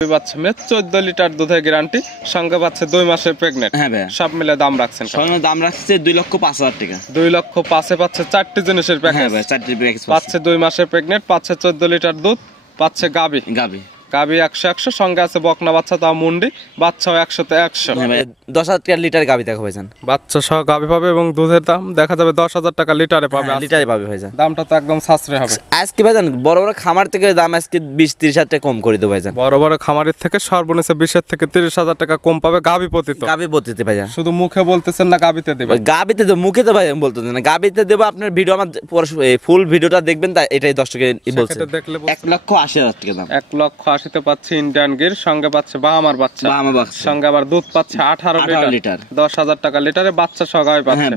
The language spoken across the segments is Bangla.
পাচ্ছে 14 লিটার দুধের গ্যারান্টি, সঙ্গে পাচ্ছে 2 মাসের প্রেগনেন্ট। হ্যাঁ ভাই, সব মিলে দাম রাখছেন? দাম রাখছে 2,05,000 টাকা। 2,05,000 পাচ্ছে 4টি জিনিসের প্যাকেজ। হ্যাঁ ভাই, 4টি প্যাকেজ পাচ্ছে 2 মাসের প্রেগনেন্ট, পাচ্ছে 14 লিটার দুধ, পাচ্ছে গাবি 100 সঙ্গে আছে বকনা বাচ্চা, তাও মুন্ডি বাচ্চাও 100 তে 100। 10,000 লিটার গাবি দেখা ভাইজান, বাচ্চা সহ গাবি পাবে এবং দুধের দাম দেখা যাবে 10,000 টাকা লিটারে পাবে। লিটারে পাবে ভাইজান, দামটা তো একদম সাশ্রয় হবে। আজকে ভাইজান বড় বড় খামার থেকে দাম আজকে 20-30,000 টাকা কম করে দেবো ভাইজান। বড় বড় খামারের থেকে সর্বনিম্ন 20 থেকে 30,000 টাকা কম পাবে গাবি প্রতিতে। গাবি প্রতিতে ভাইজান, শুধু মুখে বলতেছেন না গাবিতে দেবে? গাবিতে দেবো, মুখে তো ভাই বলতে না, গাবিতে দেবো। আপনার ভিডিও আমার ফুল ভিডিওটা দেখবেন, তাই এটাই দর্শকের বলছে। 1,80,000 টাকা দাম। 1,80,000 তে পাচ্ছে ইন্ডিয়ান গির, সঙ্গে পাচ্ছে বাহামার বাচ্চা, সঙ্গে আবার দুধ পাচ্ছে 18 লিটার, 10,000 টাকা লিটারে বাচ্চা সহ গাবি পাচ্ছে।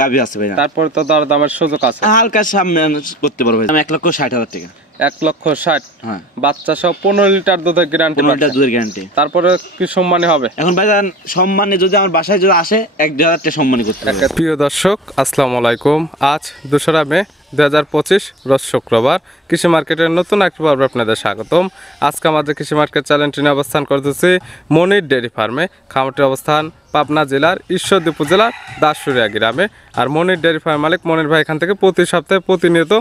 গাবি আছে ভাই, তারপর তো দরদামের সুযোগ আছে, হালকা সামনে করতে পারবো। 1,60,000 টাকা। 1,60,000 হ্যাঁ, বাচ্চা সহ 15 লিটার দুধের গ্যারান্টি। 15 লিটার দুধের গ্যারান্টি। তারপরে কি সম্মানী হবে? এখন ভাইজান সম্মানে যদি আমার বাসায় যদি আসে 1,000 টাকা সম্মানী করতে হবে। প্রিয় দর্শক, আসসালামু আলাইকুম। আজ 2রা মে 2025 রোজ শুক্রবার। কৃষি মার্কেটের নতুন একটি পর্বে আপনাদের স্বাগতম। আজকে আমাদের কৃষি মার্কেট চ্যানেলটি নিয়ে অবস্থান করতেছি মনির ডেয়ারি ফার্মে। খামারটির অবস্থান পাবনা জেলার ঈশ্বরদী উপজেলার দাসুরিয়া গ্রামে। আর মনির ডেয়ারি ফার্ম মালিক মনির ভাই এখান থেকে প্রতি সপ্তাহে প্রতিনিয়ত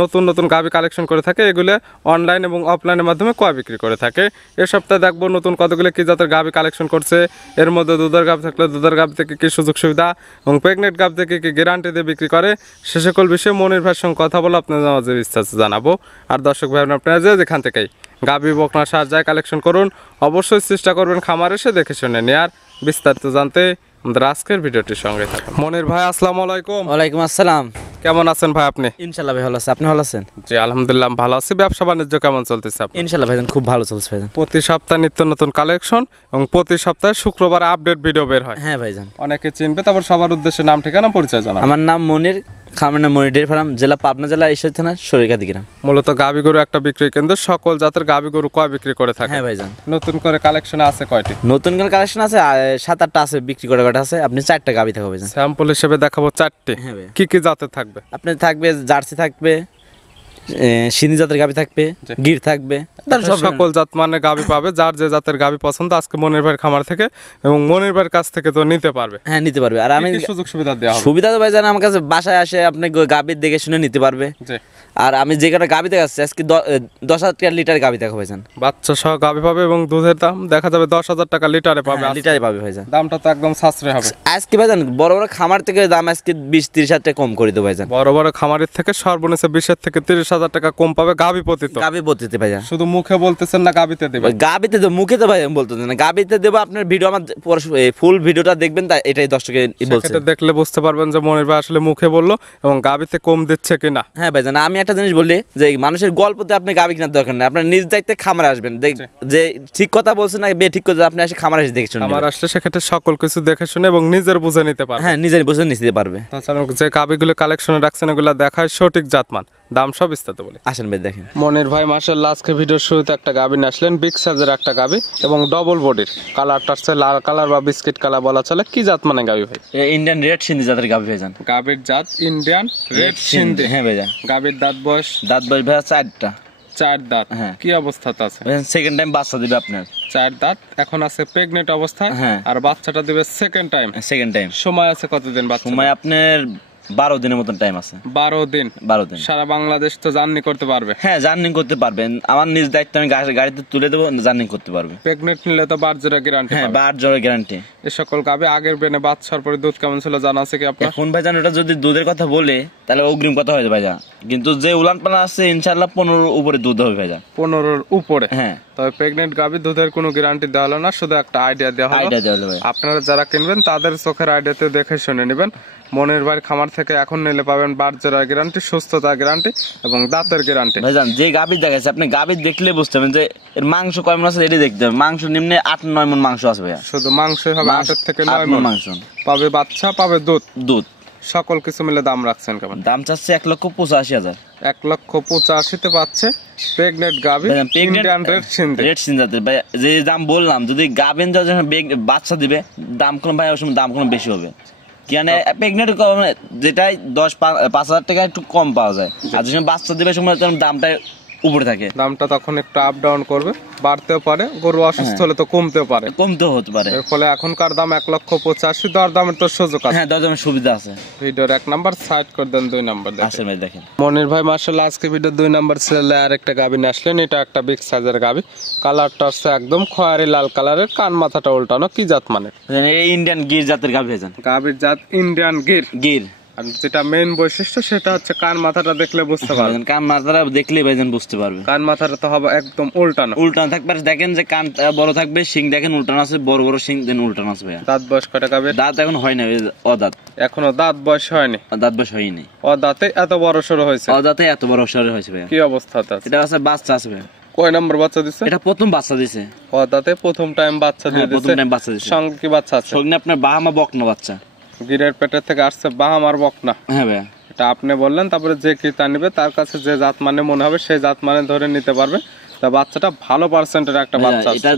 নতুন নতুন গাভী কালেকশন করে থাকে। এগুলো অনলাইন এবং অফলাইনের মাধ্যমে ক্রয় বিক্রি করে থাকে। এ সপ্তাহে দেখবো নতুন কতগুলো কী জাতের গাভী কালেকশন করছে। এর মধ্যে দুধের গাভী থাকলে দুধের গাভী থেকে কী সুযোগ সুবিধা এবং প্রেগনেন্ট গাভী থেকে কী গ্যারান্টি দিয়ে বিক্রি করে, সে সকল বিষয়ে মনির ভাইয়ের সঙ্গে কথা বলে আপনাদের মাঝে বিস্তারিত জানাবো। আর দর্শক ভাই আপনারা যেখান থেকেই গাভী বকনা সার যায় কালেকশন করুন, অবশ্যই চেষ্টা করবেন খামার এসে দেখে শুনে নেয়ার। বিস্তারিত জানতে আমাদের আজকের ভিডিওটির সঙ্গে থাকুন। মনির ভাই আসসালামু আলাইকুম। ওয়ালাইকুম আসসালাম। কেমন আছেন ভাই আপনি? ইনশাআল্লাহ ভাই ভালো আছি, আপনি ভালো আছেন? জি আলহামদুলিল্লাহ ভালো আছি। ব্যবসা বাণিজ্য কেমন চলতেছে? ইনশাআল্লাহ ভাইজান খুব ভালো চলছে ভাইজান। প্রতি সপ্তাহে নিত্য নতুন কালেকশন এবং প্রতি সপ্তাহে শুক্রবার আপডেট ভিডিও বের হয়। হ্যাঁ ভাইজান, অনেকে চিনবে, তারপর সবার উদ্দেশ্যে নাম ঠিকানা পরিচয় জানান। আমার নাম মনির, খামার নাম মনির ডেয়ারি ফার্ম, জেলা পাবনা, জেলা ঈশ্বরদী থানা, সরিকাদি গ্রাম। মূলত গাভী গরু একটা বিক্রি কেন্দ্র, সকল জাতের গাভী গরু ক্রয় বিক্রি করে থাকে। হ্যাঁ ভাইজান। নতুন করে কালেকশন আছে কয়টি? নতুন করে কালেকশন আছে 7-8টা আছে, বিক্রি করে কটা আছে। আপনি 4টা গাভী থাকবে ভাইজান। স্যাম্পল হিসেবে দেখাবো 4টি। হ্যাঁ ভাই। কি কি জাতের থাকবে? আপনি থাকবে জার্সি থাকবে, সিন্ধি জাতের গাভী থাকবে, গির থাকবে, সকল জাত মানে গাভী পাবে। যার যে জাতের গাভী পছন্দ আজকে মনির ভাইয়ের খামার থেকে এবং মনির ভাইয়ের কাছ থেকে তো নিতে পারবে। হ্যাঁ নিতে পারবে। আর আমি সুযোগ সুবিধা দেওয়া হবে? সুবিধা তো ভাইজান আমার কাছে বাসায় আসে আপনি গাভীর দেখে শুনে নিতে পারবে। আর আমি যে কটা গাভী দেখাচ্ছি আজকে 10,000 লিটার গাভী দেখা ভাইজান। বাচ্চা সহ গাভী পাবে এবং দুধের দাম দেখা যাবে 10,000 টাকা লিটারে পাবে। লিটারে পাবে ভাইজান, দামটা তো একদম সাশ্রয় হবে। আজকে ভাইজান বড় বড় খামার থেকে দাম আজকে 20-30,000 টাকা কম করে দেবো ভাইজান। বড় বড় খামারের থেকে সর্বনিম্ন 20 থেকে 30,000 টাকা কম পাবে গাভী প্রতিতে। গাভী প্রতিতে ভাইজান, শুধু মুখে বলতেছেন না গাভীতে দেবে? গাভীতে দেবো, মুখে তো ভাই বলতে না, গাভীতে দেবো। আপনার ভিডিও আমার ফুল ভিডিওটা দেখবেন, তাই এটাই দর্শকের বলছে। দেখলে বুঝতে পারবেন যে মনির ভাই আসলে মুখে বললো এবং গাভীতে কম দিচ্ছে কিনা। হ্যাঁ ভাইজান, আমি একটা জিনিস বলি যে মানুষের গল্পতে আপনি গাভী কেনার দরকার নেই, আপনার নিজ দায়িত্বে খামারে আসবেন, যে ঠিক কথা বলছেন না বে ঠিক কথা, আপনি এসে খামারে এসে দেখে শুনে আমার আসলে সেক্ষেত্রে সকল কিছু দেখে শুনে এবং নিজের বুঝে নিতে পারবে। হ্যাঁ নিজের বুঝে নিতে পারবে। তাছাড়া যে গাভীগুলো কালেকশনে রাখছেন এগুলো দেখায় সঠিক জাতমান, দাম সব বিস্তারিত বলে। আসেন ভাই দেখেন। মনির ভাই মাশাআল্লাহ আজকে ভিডিওর শুরুতে একটা গাভী নিয়ে আসলেন, বিগ সাইজের একটা গাভী এবং ডবল বডির, কালারটা হচ্ছে লাল কালার বা বিস্কিট কালার বলা চলে। কি জাত মানে গাভী ভাই? ইন্ডিয়ান রেড সিন্ধি জাতের গাভী ভাইজান। গাভীর জাত ইন্ডিয়ান রেড সিন্ধি। হ্যাঁ ভাইজান। গাভীর দাঁত বয়স ভাইয়া 4টা। 4 দাঁত। হ্যাঁ। কি অবস্থাতে আছে? সেকেন্ড টাইম বাচ্চা দিবে আপনার। 4 দাঁত, এখন আছে প্রেগনেন্ট অবস্থায়। হ্যাঁ। আর বাচ্চাটা দিবে সেকেন্ড টাইম। সময় আছে কতদিন বাচ্চা? সময় আপনার 12 দিনের মতন টাইম আছে। 12 দিন। সারা বাংলাদেশ তো জার্নি করতে পারবে? হ্যাঁ জার্নি করতে পারবেন, আমার নিজ দায়িত্ব আমি গাড়িতে তুলে দেবো, জার্নি করতে পারবে। প্রেগনেন্ট নিলে তো বারজোড়া গ্যারান্টি। হ্যাঁ বারজোড়া গ্যারান্টি। এই সকল গাভী আগের বেনে বাচ্চার পরে দুধ কেমন ছিল জানা আছে কি আপনার? এখন ভাইজান ওটা যদি দুধের কথা বলে তাহলে অগ্রিম কথা হয়ে যাবে ভাইজান, কিন্তু যে উলান পালা আছে ইনশাআল্লাহ 15 উপরে দুধ হবে ভাইজান। 15 উপরে? হ্যাঁ। তবে প্রেগনেন্ট গাভী দুধের কোনো গ্যারান্টি দেওয়া হলো না, শুধু একটা আইডিয়া দেওয়া হলো। আপনারা যারা কিনবেন তাদের চোখের আইডিয়াতে দেখে শুনে নেবেন। মনির ভাইয়ের খামার থেকে এখন নিলে পাবেন বারজোড়া গ্যারান্টি, সুস্থতা গ্যারান্টি এবং দাঁতের গ্যারান্টি। ভাইজান যে গাভী দেখাচ্ছে আপনি গাভী দেখলে বুঝতে পারবেন যে এর মাংস কয় মণ আছে, এটি দেখতে হবে। মাংস নিম্নে 8-9 মণ মাংস আছে ভাইয়া। শুধু মাংসই হবে 8 থেকে 9 মণ মাংস পাবে, বাচ্চা পাবে, দুধ সকল কিছু মিলে দাম রাখছেন কেমন? দাম চাচ্ছে 1,85,000। 1,85,000 তে পাচ্ছে প্রেগনেন্ট গাভী Indian red Sindhi. Red Sindhi জাতের ভাই, যে দাম বললাম যদি গাভীন যখন বাচ্চা দিবে দাম কোন ভাই ওই সময় দাম কোন বেশি হবে। মানে প্রেগনেন্ট যেটাই 5,000 টাকা একটু কম পাওয়া যায়, আর যখন বাচ্চা দিবে সময় দামটা উপরে থাকে, দামটা তখন একটু আপ ডাউন করবে, বাড়তেও পারে, গরু অসুস্থ হলে তো কমতেও পারে, কমতেও হতে পারে। এর ফলে এখনকার দাম 1,85,000, দরদামের তো সুযোগ আছে। হ্যাঁ, দরদামের সুবিধা আছে। ভিডিওর 1 নাম্বার সাইড করে দেন, 2 নাম্বার আসেন ভাই দেখেন। মনির ভাই মাশাআল্লাহ আজকে ভিডিও 2 নাম্বার ছেলে আর একটা গাবি নিয়ে আসলেন। এটা একটা বিগ সাইজের গাবি, কালারটা হচ্ছে একদম খয়েরি লাল কালারের, কান মাথাটা উল্টানো, কি জাত মানে? ইন্ডিয়ান গির জাতের গাভী ভাইজান। গাবির জাত ইন্ডিয়ান গির। গির আর যেটা মেইন বৈশিষ্ট্য সেটা হচ্ছে কান মাথাটা দেখলে বুঝতে পারবেন। কান মাথাটা দেখলে ভাইজান বুঝতে পারবে। কান মাথাটা তো হবে একদম উল্টানো, উল্টানো থাকবে। দেখেন যে কান বড় থাকবে, শিং দেখেন উল্টানো আছে, বড় বড় শিং দেন উল্টানো আছে ভাইয়া। দাঁত বয়স কয়টা গাবির? দাঁত এখন হয় না, অদাঁত, এখনো দাঁত বয়স হয়নি। দাঁত বয়স হয়নি, দাঁতে এত বড় সরো হয়েছে। অদাঁতে এত বড় শরীর হয়েছে ভাইয়া। কি অবস্থাতে আছে? এটা আছে বাচ্চা আছে ভাইয়া। কয় নাম্বার বাচ্চা দিছে? এটা প্রথম বাচ্চা দিছে। দাঁতে প্রথম টাইম বাচ্চা দিয়ে প্রথম দিছে। টাইম বাচ্চা দিছে। সঙ্গে কি বাচ্চা আছে? সঙ্গে আপনার বাহামা বকনা বাচ্চা। গিরের পেটের থেকে আসছে বাহামার বকনা। হ্যাঁ ভাইয়া, এটা আপনি বললেন, তারপরে যে ক্রেতা নিবে তার কাছে যে জাত মানে মনে হবে সেই জাত মানে ধরে নিতে পারবে। তা বাচ্চাটা ভালো পার্সেন্টের একটা বাচ্চা আছে। এটা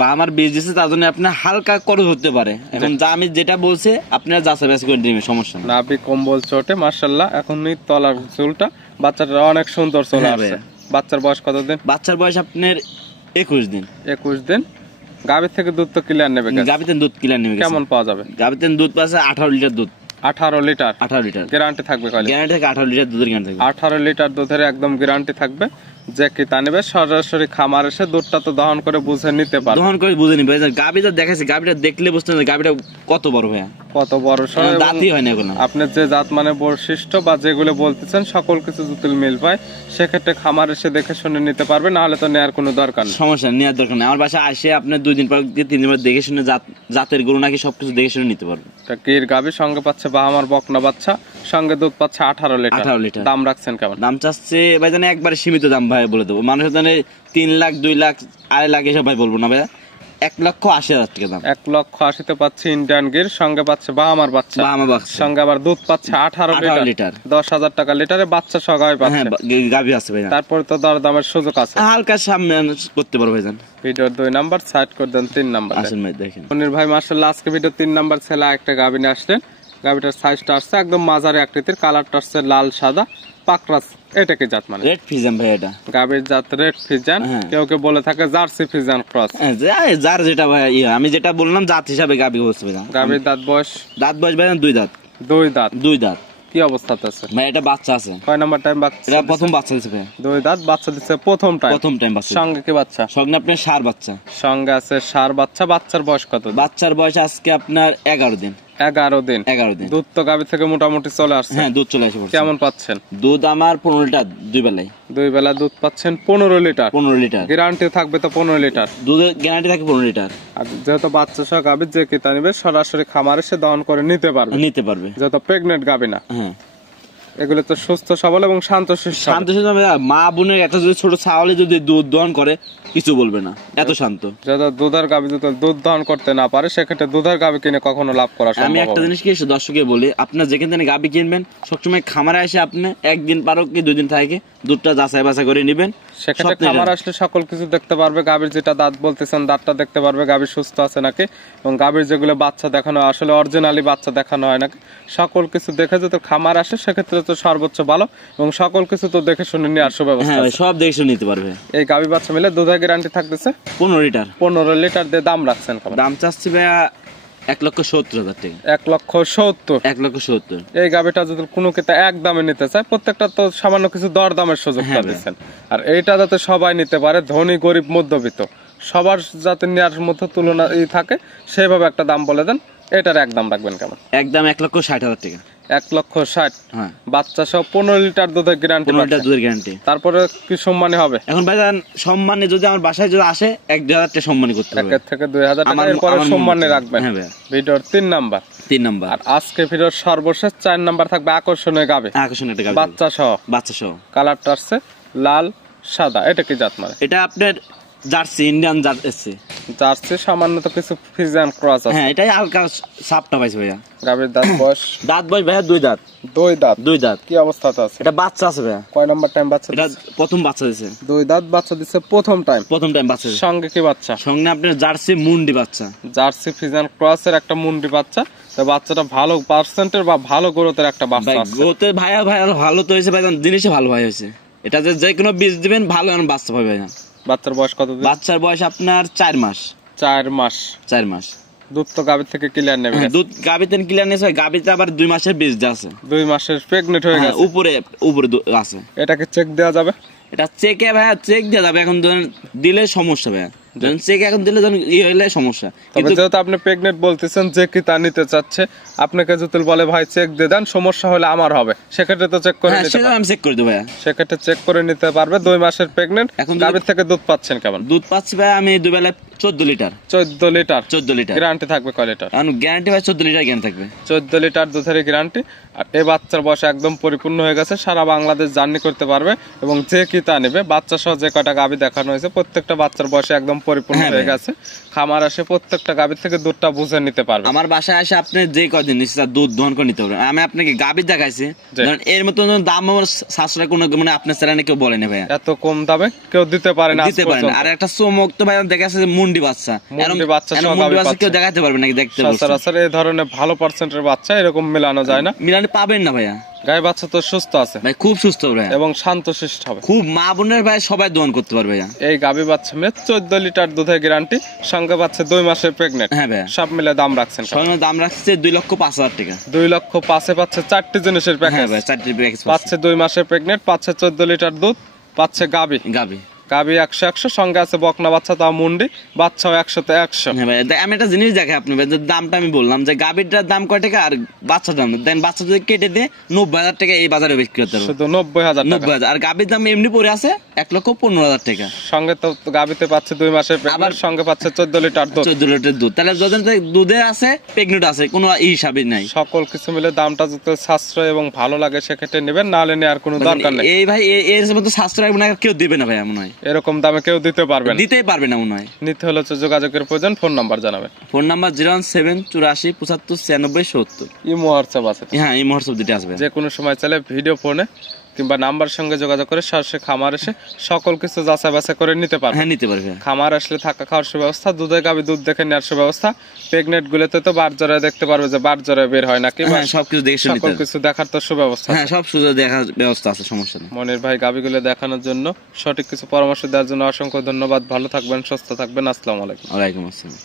বাহামার বীজ দিছে, তার জন্য আপনি হালকা করে ধরতে পারে। এখন যা আমি যেটা বলছে আপনারা যাচাই বাছাই করে দিবেন, সমস্যা না। নাভি কম্বল চোটে মাশাআল্লাহ, এখনই তলার চুলটা বাচ্চাটা অনেক সুন্দর চলে হ্যাঁ আসছে। ভাইয়া। বাচ্চার বয়স কতদিন? বাচ্চার বয়স আপনার 21 দিন। 21 দিন। গাভীর থেকে দুধ তো ক্লিয়ার নেবে? গাভীতে দুধ কিলার নেবে। কেমন পাওয়া যাবে? গাভীতে দুধ পাচ্ছে 18 লিটার দুধ। 18 লিটার? 18 লিটার গ্যারান্টি থাকবে? গ্যারান্টি থেকে 18 লিটার দুধের গ্যারান্টি থাকবে। 18 লিটার দুধের একদম গ্যারান্টি থাকবে। যে ক্রেতা নেবে সরাসরি খামার এসে দুধটা তো দহন করে বুঝে নিতে পারবে। দহন করে বুঝে নিবে। গাভীটা দেখাচ্ছে, গাভীটা দেখলে বুঝতে পারবে গাভীটা কত বড় ভাইয়া, কত বড় সর। দাঁতই হয় না এখন। আপনার যে জাত মানে বৈশিষ্ট্য বা যেগুলো বলতেছেন সকল কিছু যদি মিল পায় সেক্ষেত্রে খামার এসে দেখে শুনে নিতে পারবে, না হলে তো নেওয়ার কোনো দরকার নেই। সমস্যা নেওয়ার দরকার নেই। আমার বাসায় আসে আপনার 2 দিন পর 3 দিন পর দেখে শুনে জাতের গরু নাকি সবকিছু দেখে শুনে নিতে পারবে। গির গাভী সঙ্গে পাচ্ছে বাহামার বকনা বাচ্চা, সঙ্গে দুধ পাচ্ছে 18 লিটার। 18 লিটার। দাম রাখছেন কেমন? দাম চাচ্ছে ভাই জানে একবারে সীমিত দাম ভাই বলে দেবো। মানুষ জানে 3 লাখ 2 লাখ 2.5 লাখ এসব ভাই বলবো না ভাই, 1,80,000 টাকা দাম। 1,80,000 পাচ্ছে ইন্ডিয়ান গির, সঙ্গে পাচ্ছে বাহামার বাচ্চা, বাহামা বাচ্চা, সঙ্গে আবার দুধ পাচ্ছে 18 লিটার। 10,000 টাকা লিটারে বাচ্চা সহ গাভী হ্যাঁ পাচ্ছে। গাভী আছে ভাই। তারপরে তো দরদামের সুযোগ আছে। হালকা সামনে করতে পারবো ভাই জান। ভিডিওর 2 নাম্বার সাইড করে দেন, 3 নাম্বার আসেন ভাই দেখেন। মনির ভাই মাশাআল্লাহ আজকে ভিডিও 3 নাম্বার ছেলে একটা গাভী নিয়ে আসলেন। গাভীটার সাইজটা আসছে একদম মাঝারি আকৃতির, কালারটা আসছে লাল সাদা পাকরাস। এটা কি জাত মানে? রেড ফিজান ভাই। এটা গাভীর জাত রেড ফিজান, কেউ কেউ বলে থাকে জার্সি ফিজান ক্রস। যার যেটা ভাই আমি যেটা বললাম জাত হিসাবে গাভী বলছে ভাই। গাভীর দাঁত বয়স? দাঁত বয়স ভাই 2 দাঁত। 2 দাঁত? 2 দাঁত। কি অবস্থাতে আছে ভাই? এটা বাচ্চা আছে। কয় নাম্বার টাইম বাচ্চা? এটা প্রথম বাচ্চা দিছে ভাই। 2 দাঁত বাচ্চা দিচ্ছে প্রথম টাইম। প্রথম টাইম বাচ্চা। সঙ্গে কি বাচ্চা? সঙ্গে আপনার ষাঁড় বাচ্চা। সঙ্গে আছে ষাঁড় বাচ্চা। বাচ্চার বয়স কত? বাচ্চার বয়স আজকে আপনার 11 দিন। 11 দিন। 11 দিন। দুধ তো গাভী থেকে মোটামুটি চলে আসছে। হ্যাঁ দুধ চলে আসে পড়ছে। কেমন পাচ্ছেন? দুধ আমার 15 লিটার 2 বেলায়। 2 বেলা দুধ পাচ্ছেন 15 লিটার। 15 লিটার গ্যারান্টি থাকবে তো 15 লিটার? দুধের গ্যারান্টি থাকে 15 লিটার। আর যেহেতু বাচ্চা সহ গাভী যে ক্রেতা নেবে সরাসরি খামার এসে দহন করে নিতে পারবে। নিতে পারবে। যেহেতু প্রেগনেন্ট গাভী না। হ্যাঁ এগুলো তো সুস্থ সবল এবং শান্তশিষ্ট। শান্তশিষ্ট মা বোনের একটা যদি ছোট ছাগলে যদি দুধ দহন করে কিছু বলবে না, এত শান্ত। যেহেতু দুধের গাভী যদি দুধ দহন করতে না পারে সেক্ষেত্রে দুধের গাভী কিনে কখনো লাভ করা সম্ভব আমি হবে একটা জিনিস কি দর্শককে বলি, আপনার যেখান থেকে গাভী কিনবেন সবসময় খামারে এসে আপনি 1 দিন পারো কি 2 দিন থাকে দুধটা যাচাই বাছাই করে নেবেন। সেক্ষেত্রে খামার আসলে সকল কিছু দেখতে পারবে। গাভীর যেটা দাঁত বলতেছেন দাঁতটা দেখতে পারবে, গাভী সুস্থ আছে নাকি, এবং গাভীর যেগুলো বাচ্চা দেখানো আসলে অরিজিনালি বাচ্চা দেখানো হয় নাকি, সকল কিছু দেখে যদি খামার আসে সেক্ষেত্রে তো সর্বোচ্চ ভালো, এবং সকল কিছু তো দেখে শুনে নিয়ে আসবে ব্যবস্থা। হ্যাঁ সব দেখে শুনে নিতে পারবে। এই গাভী বাচ্চা মিলে দুধের গ্যারান্টি থাকতেছে 15 লিটার। 15 লিটার দিয়ে দাম রাখছেন কেমন? দাম চাচ্ছি ভাইয়া 1,70,000 টাকা। 1,70,000। 1,70,000। এই গাভীটা যদি কোনো ক্রেতা এক দামে নিতে চায় প্রত্যেকটা তো সামান্য কিছু দর দামের সুযোগ দিচ্ছেন। আর এইটা যাতে সবাই নিতে পারে, ধনী গরিব মধ্যবিত্ত সবার যাতে নেওয়ার মতো তুলনা থাকে সেইভাবে একটা দাম বলে দেন। এটার এক দাম রাখবেন কেমন? একদম 1,60,000 টাকা। 1,60,000। হ্যাঁ বাচ্চা সহ 15 লিটার দুধের গ্যারান্টি। 15 লিটার দুধের গ্যারান্টি। তারপরে কি সম্মানী হবে? এখন ভাইজান সম্মানে যদি আমার বাসায় যদি আসে 1,000 টাকা সম্মানী করতে হবে। 1 থেকে 2,000 টাকা এরপরে সম্মানে রাখবেন। হ্যাঁ ভাই। ভিডিওর 3 নাম্বার। 3 নাম্বার। আর আজকে ভিডিওর সর্বশেষ 4 নাম্বার থাকবে আকর্ষণীয় গাভী। আকর্ষণীয় একটা গাভী বাচ্চা সহ। বাচ্চা সহ। কালারটা আসছে লাল সাদা। এটা কি জাত মানে? এটা আপনার জার্সি ইন্ডিয়ান জার্সি। জার্সি সামান্য তো কিছু ফিজিয়ান ক্রস আছে। হ্যাঁ এটাই হালকা সাপটা পাইছে ভাইয়া। গাভীর দাঁত বয়স? দাঁত বয়স ভাইয়া 2 দাঁত। 2 দাঁত। 2 দাঁত। কি অবস্থাতে আছে? এটা বাচ্চা আছে ভাইয়া। কয় নাম্বার টাইম বাচ্চা? এটা প্রথম বাচ্চা দিছে। 2 দাঁত বাচ্চা দিছে প্রথম টাইম। প্রথম টাইম বাচ্চা দিছে। সঙ্গে কি বাচ্চা? সঙ্গে আপনার জার্সি মুন্ডি বাচ্চা। জার্সি ফিজিয়ান ক্রসের একটা মুন্ডি বাচ্চা। তো বাচ্চাটা ভালো পার্সেন্টের বা ভালো গ্রোথের একটা বাচ্চা আছে। গ্রোথে ভাইয়া ভালো তো হয়েছে ভাইজান, জিনিসে ভালো ভাই হয়েছে। এটা যে কোনো বীজ দিবেন ভালো এখন বাচ্চা পাবে ভাইয়া। বাচ্চার বয়স কত দিন? বাচ্চার বয়স আপনার 4 মাস। 4 মাস। 4 মাস। দুধ তো গাভীর থেকে ক্লিয়ার নেবে। দুধ গাভীতে ক্লিয়ার নেছে, গাভীতে আবার 2 মাসের বীজ আছে। 2 মাসের প্রেগনেন্ট হয়ে গেছে। উপরে আছে। এটাকে চেক দেওয়া যাবে? এটা চেকে ভাইয়া চেক দেওয়া যাবে, এখন ধরেন দিলে সমস্যা ভাইয়া, ধরেন চেক এখন দিলে ধরেন হইলে সমস্যা। তবে যেহেতু আপনি প্রেগনেন্ট বলতেছেন, যে কি তা নিতে চাচ্ছে, আপনাকে যদি বলে ভাই চেক দিয়ে দেন, সমস্যা হলে আমার হবে, সেক্ষেত্রে তো চেক করে নিতে পারবে। আমি চেক করে দেব ভাইয়া, সেক্ষেত্রে চেক করে নিতে পারবে। 2 মাসের প্রেগনেন্ট, এখন গাভীর থেকে দুধ পাচ্ছেন কেমন? দুধ পাচ্ছি ভাই আমি 2 বেলায় 14 লিটার। 14 লিটার। 14 লিটার গ্যারান্টি থাকবে কয় লিটার? গ্যারান্টি ভাই 14 লিটার গ্যারান্টি থাকবে। 14 লিটার দুধের গ্যারান্টি। আর এই বাচ্চার বয়স একদম পরিপূর্ণ হয়ে গেছে, সারা বাংলাদেশ জার্নি করতে পারবে এবং যে কি তা নেবে। বাচ্চা সহ যে কয়টা গাভী দেখানো হয়েছে প্রত্যেকটা বাচ্চার বয়সে একদম পরিপূর্ণ হয়ে গেছে। খামার আসে প্রত্যেকটা গাভীর থেকে দুধটা বুঝে নিতে পারবে। আমার বাসায় আসে আপনি যে কদিন নিশ্চয় দুধ দহন করে নিতে পারবেন। আমি আপনাকে গাভী দেখাইছি, এর মতো দাম আমার শাশুড়া কোনো মানে আপনার চ্যানেলে কেউ বলে না ভাইয়া, এত কম দামে কেউ দিতে পারে না, দিতে পারে না। আর একটা চমক তো ভাই দেখাচ্ছে মুন্ডি বাচ্চা, মুন্ডি বাচ্চা সহ মুন্ডি বাচ্চা কেউ দেখাতে পারবে নাকি? দেখতে সচরাচর এই ধরনের ভালো পার্সেন্টের বাচ্চা এরকম মেলানো যায় না, মিলানে পাবেন না ভাইয়া। গায়ে বাচ্চা তো সুস্থ আছে ভাই, খুব সুস্থ ভাই এবং শান্তশিষ্ট হবে, খুব মা বোনের ভাই সবাই দহন করতে পারবে ভাইয়া। এই গাভী বাচ্চা মিলে 14 লিটার দুধের গ্যারান্টি, সঙ্গে পাচ্ছে 2 মাসের প্রেগনেন্ট। হ্যাঁ ভাইয়া, সব মিলে দাম রাখছেন সব দাম রাখছে 2,05,000 টাকা। 2,05,000 পাচ্ছে 4টি জিনিসের প্যাকেজ। হ্যাঁ ভাই, 4টি প্যাকেজ পাচ্ছে 2 মাসের প্রেগনেন্ট, পাচ্ছে 14 লিটার দুধ, পাচ্ছে গাভী 100 সঙ্গে আছে বকনা বাচ্চা, তাও মুন্ডি বাচ্চাও 100তে 100। হ্যাঁ ভাই, আমি একটা জিনিস দেখাই আপনি ভাই, দামটা আমি বললাম যে গাভীটার দাম কয় টাকা আর বাচ্চার দাম দেন, বাচ্চা যদি কেটে দিয়ে 90,000 টাকা এই বাজারে বিক্রি করতে হবে, শুধু 90,000 টাকা। 90,000। আর গাভীর দাম এমনি পড়ে আছে 1,15,000 টাকা। সঙ্গে তো গাভীতে পাচ্ছে 2 মাসের প্রেগনেন্ট, সঙ্গে পাচ্ছে 14 লিটার দুধ। 14 লিটার দুধ, তাহলে যখন দুধে আছে প্রেগনেন্ট আছে কোনো হিসাবই নাই। সকল কিছু মিলে দামটা যদি সাশ্রয় এবং ভালো লাগে সেক্ষেত্রে নেবেন, নাহলে নেওয়ার কোনো দরকার নেই। এই ভাই এর মতো সাশ্রয় মনে হয় কেউ দিবে না ভাই, মনে হয় এরকম দামে কেউ দিতে পারবে না, দিতেই পারবে না মনে হয়। নিতে হলে তো যোগাযোগের প্রয়োজন। ফোন নাম্বার জানাবেন। Phone number 01784759670। ইমো হোয়াটসঅ্যাপ আছে। হ্যাঁ, এই হোয়াটসঅ্যাপ দিতে আসবে। যে কোনো সময় চাইলে ভিডিও ফোনে কিংবা নাম্বার সঙ্গে যোগাযোগ করে সরাসরি খামার এসে সকল কিছু যাচাই বাছাই করে নিতে পারবে। হ্যাঁ, নিতে পারবে। খামার আসলে থাকা খাওয়ার সুব্যবস্থা, দুধের গাভী দুধ দেখে নেওয়ার সুব্যবস্থা। প্রেগনেন্ট গুলোতে তো বার জরায় দেখতে পারবে যে বার জরায় বের হয় নাকি, হ্যাঁ, সবকিছু দেখে সকল কিছু দেখার তো সুব্যবস্থা। হ্যাঁ, সব সুযোগ দেখার ব্যবস্থা আছে, সমস্যা নেই। মনির ভাই গাভীগুলো দেখানোর জন্য, সঠিক কিছু পরামর্শ দেওয়ার জন্য অসংখ্য ধন্যবাদ। ভালো থাকবেন, সুস্থ থাকবেন। আসসালামু আলাইকুম। ওয়ালাইকুম আসসালাম।